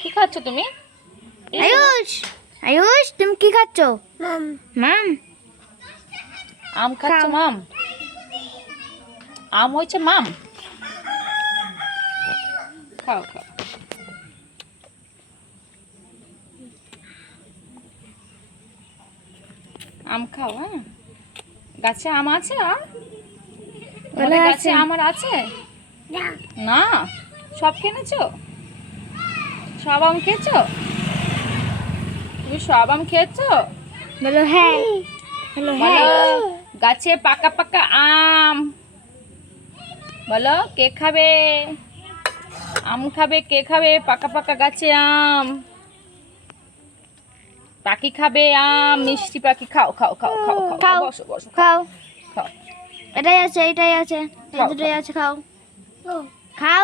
কি খাচ্ছ তুমি? আয়ুষ আয়ুষ তুমি কি খাচ্ছ? মাম। আম খাচ্ছ মাম? আম হয়েছে মাম? খাও খাও। আম খাও হ্যাঁ? গাছে আম আছে আম? তোমাদের আছে। আমার আছে? না। সব কিনেছো সব আম খেয়েছো? তুমি সব আম খেয়েছো? বলো হ্যাঁ। বলো হ্যাঁ। গাছে পাকা পাকা আম। বলো কে খাবে? আম খাবে কে খাবে? পাকা পাকা গাছে আম। পাখি খাবে আম মিষ্টি পাখি। খাও খাও খাও খাও খাও। বসো বসো খাও। খাও। এটাই আছে এটাই আছে। এই দুটোই আছে খাও। খাও।